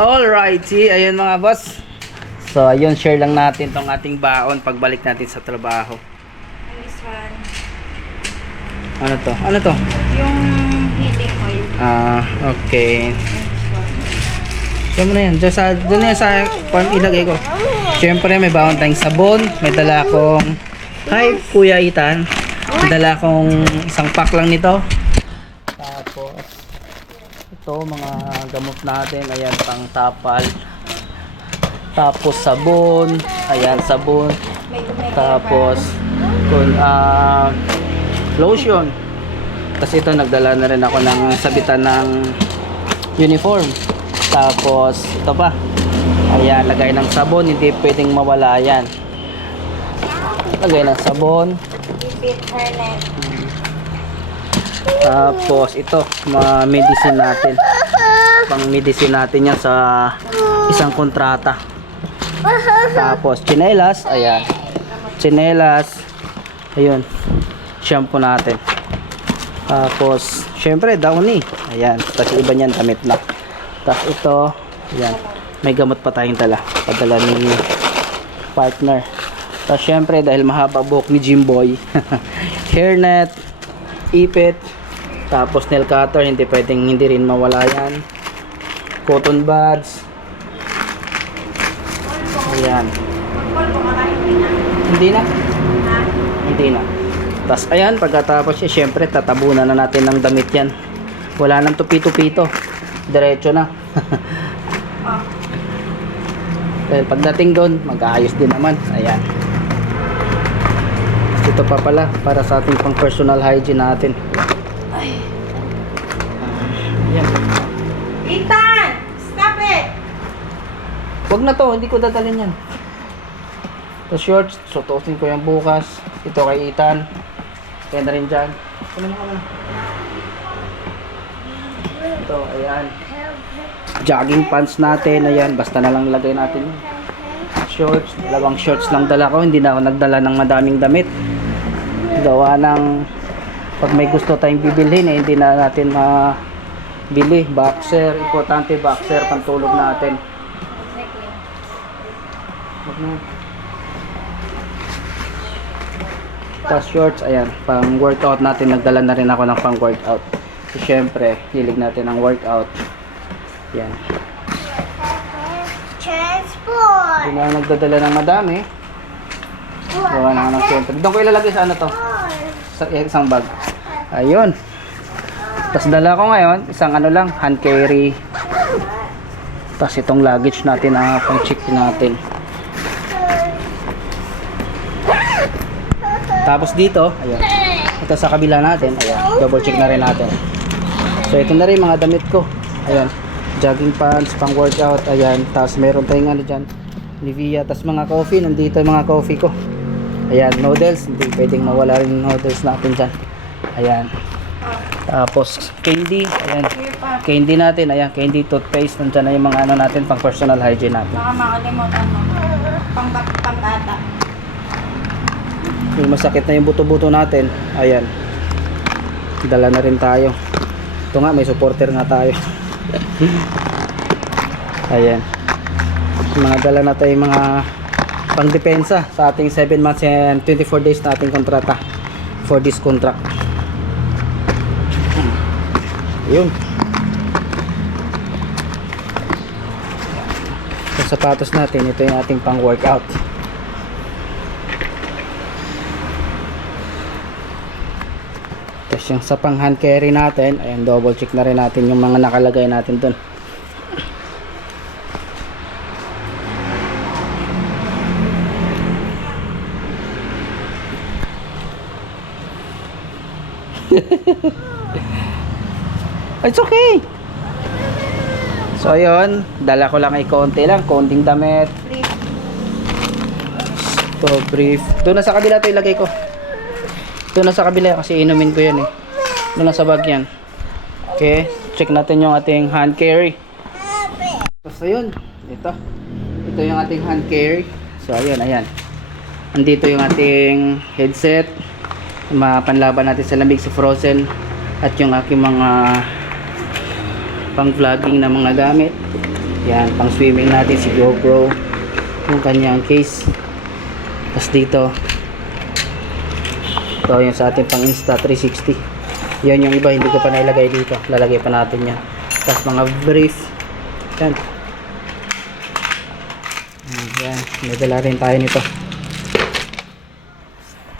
Alrighty, ayun mga boss. So, ayun, share lang natin tong ating baon pagbalik natin sa trabaho. This one. Ano to? Ano to? Yung heating oil. Okay. Diyan mo na yan. Doon na yan sa ilagay ko. Siyempre, may baon tayong sabon. May dala akong... Hi, Kuya Ethan. May dala akong isang pack lang nito. Tapos, ito, mga gamot natin. Ayan, pang tapal. Tapos, sabon. Ayan, sabon. Tapos, lotion. Tapos ito, nagdala na rin ako ng sabitan ng uniform. Tapos, ito pa. Ayan, lagay ng sabon. Hindi pwedeng mawala yan. Lagay ng sabon. Tapos, ito, mga medicine natin. Pang medicine natin yan sa isang kontrata. Tapos, tsinelas. Ayan. Tsinelas. Ayun. Shampoo natin. Tapos, syempre, downy. Ayan. Tapos, iba niyan, damit na. Tapos, ito. Ayan. May gamot pa tayong dala. Padala ni partner. Tapos, syempre, dahil mahaba buhok ni Jimboy. Hairnet. Ipit. Tapos, nail cutter. Hindi pwedeng hindi rin mawala yan. Cotton buds. Ayan. Hindi na. Hindi na. Tapos ayan, pagkatapos syempre tatabunan na natin ng damit yan. Wala nang tupi-tupito. Diretso na. Dahil pagdating doon, mag-aayos din naman. Ayan. Ito pa pala, para sa ating pang personal hygiene natin. Ayan. Ethan! Stop it! Huwag na to, hindi ko dadalhin yan. Ito shorts, sutusin ko yan bukas. Ito kay Ethan. Kaya na rin dyan. Ito, ayan. Jogging pants natin, ayan. Basta na lang lagay natin. Shorts, dalawang shorts lang dala ko. Hindi na ako nagdala ng madaming damit. Gawa ng pag may gusto tayong bibilhin, hindi na natin bili. Boxer, importante boxer, pantulog natin. Huwag na. Tapos shorts, ayan, pang workout natin, nagdala na rin ako ng pang workout. So, syempre, hilig natin ang workout. Yan. Transport! Hindi na nagdadala ng madami. Gawa na ng syempre. Doon ko ilalagay sa ano to? Sa isang bag. Ayun. Tapos dala ko ngayon, isang ano lang, hand carry. Tapos itong luggage natin, pang check natin. Tapos dito, ayan. Ito sa kabila natin, ayan. Double check na rin natin. So ito na rin mga damit ko. Ayan. Jogging pants, pang workout, ayan. Tapos meron tayong ano dyan, Nivea. Tapos mga coffee, nandito yung mga coffee ko. Ayan, noodles. Hindi pwedeng mawala rin yung noodles natin dyan. Ayan. Tapos candy, ayan. Candy natin, ayan. Candy, toothpaste. Nandyan na yung mga ano natin, pang personal hygiene natin. Baka makalimutan mo. Pang-bata. Yung masakit na yung buto-buto natin, ayan, dala na rin tayo. Ito nga, may supporter nga tayo. Ayan, mga dala na tayo mga pangdepensa sa ating 7 months and 24 days na ating kontrata for this contract. Yun. Sa sapatos natin, ito yung ating pang workout. Tapos yung sa pang hand carry natin, ayan, double check na rin natin yung mga nakalagay natin dun. It's okay. So ayun, dala ko lang ay konti lang, konting damit. To brief. Doon na sa kabila ito ilagay ko. Doon na sa kabila kasi inumin ko yan eh. Doon na sa bag yan. Okay, check natin yung ating hand carry. So ayun, ito yung ating hand carry. So ayun, ayan. Andito yung ating headset, mapanlaban natin sa lamig sa frozen. At yung aking mga pang vlogging na mga gamit. Yan, pang swimming natin si GoPro. Yung kanyang case. Tapos dito, ito yung sa ating pang Insta 360. Yan yung iba, hindi ko pa nailagay dito. Lalagay pa natin yan. Tapos mga brief. Yan. Yan, may dala rin tayo nito.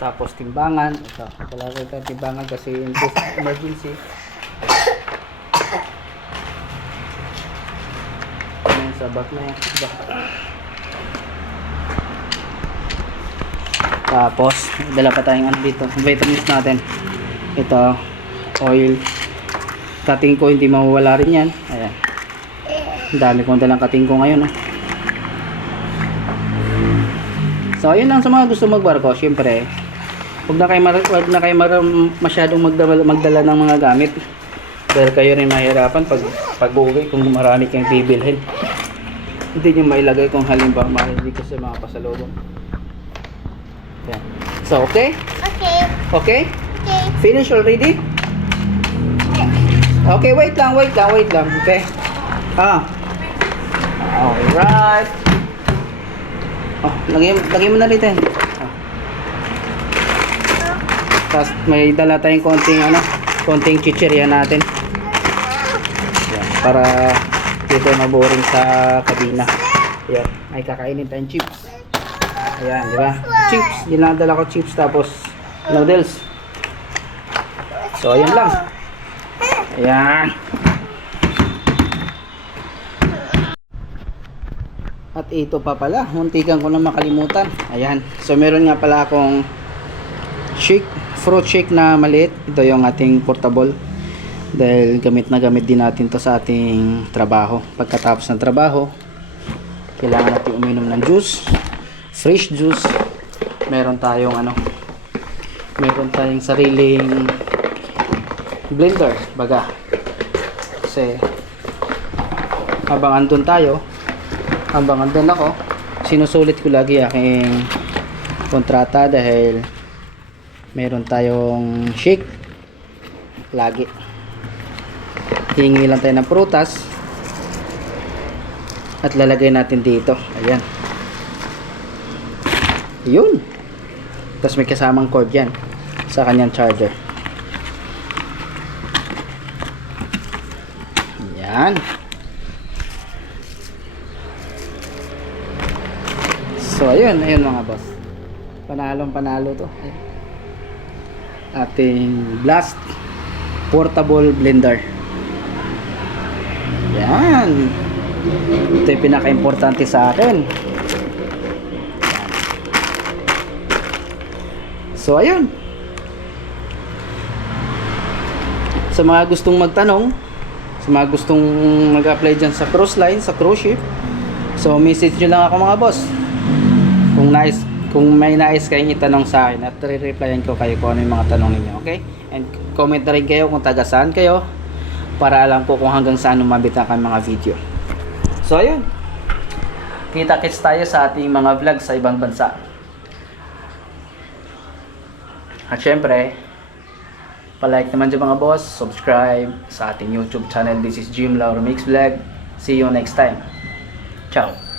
Tapos timbangan. Ito, dala rin tayo timbangan kasi in case emergency. Yan, sa back na yan. Tapos, dala pa tayong ano dito. Vitamins natin. Ito, oil. Cutting ko, hindi mawawala rin yan. Ayan. Ang dami kong dalang cutting ko ngayon. So, ayun lang sa mga gusto magbarko. Siyempre, huwag na kayo masyadong magdala ng mga gamit. Dahil kayo rin mahirapan pag uwi kung marami kayong bibilhin. Hindi nyo mailagay kung halimbawa mahilig ko sa mga pasalubong. Ayan. So, okay? Okay. Okay? Okay. Finish already? Okay, wait lang. Okay? Alright. Oh, lagay mo na rito. Tapos may dala tayong konting chichirya natin. Yan, para dito maboring sa kabina. Yan, may kakainin tayong chips. Ayan, di ba? Chips, yun lang dala ko chips tapos noodles. So, ayan lang. Ayan. At ito pa pala, muntikan ko na makalimutan. Ayan. So meron nga pala akong shake, fruit shake na maliit. Ito yung ating portable. Dahil gamit na gamit din natin to sa ating trabaho. Pagkatapos ng trabaho, kailangan natin uminom ng juice. Fresh juice. Meron tayong sariling blender, baga. Kasi habang andun ako, sinusulit ko lagi aking kontrata dahil meron tayong shake lagi. Hingi lang tayo ng prutas at lalagay natin dito. Ayan. Yun. Tapos may kasamang cord yan sa kanyang charger. Ayan. So ayun mga boss. Panalo to. Ating Blast portable blender. Yan. Ito yung pinaka-importante sa akin. So ayun. Sa mga gustong magtanong, sa mga gustong mag-apply dyan sa cruise line, sa cruise ship, so message nyo lang ako mga boss. Kung may nais kayong itanong sa akin at re-replyan ko kayo kung ano yung mga tanong ninyo, okay? And comment na rin kayo kung taga saan kayo para alam ko kung hanggang saan umabot ang mga video. So ayun, kita-kits tayo sa ating mga vlog sa ibang bansa. At syempre, palike naman dyan mga boss, subscribe sa ating YouTube channel. This is Jim Lauro Mix Vlog. See you next time. Ciao.